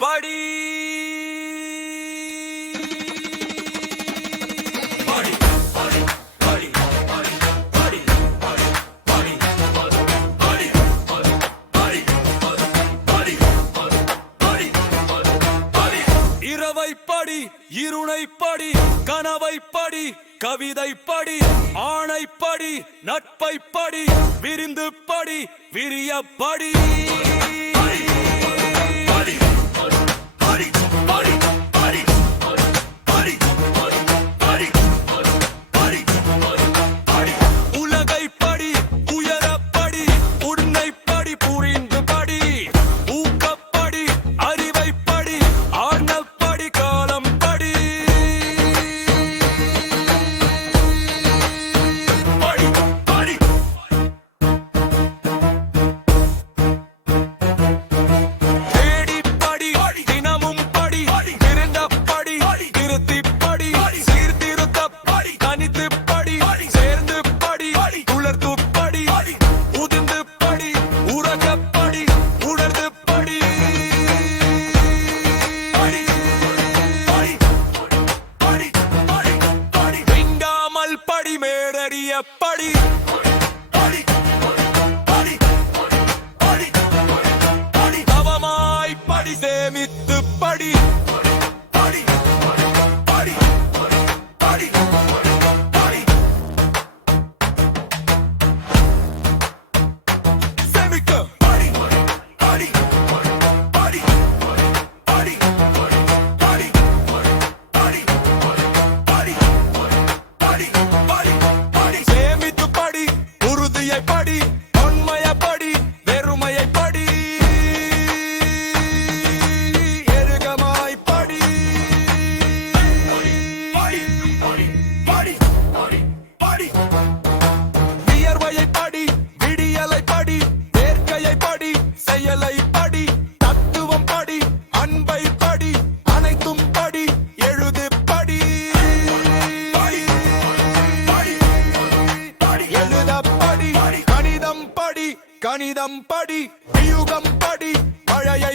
படி இரவை படி இருணை படி கனவை படி கவிதை படி ஆணை படி நட்பை படி விரிந்து படி விரிய படி படித்து படி. கணிதம் படி வியூகம் படி மழையை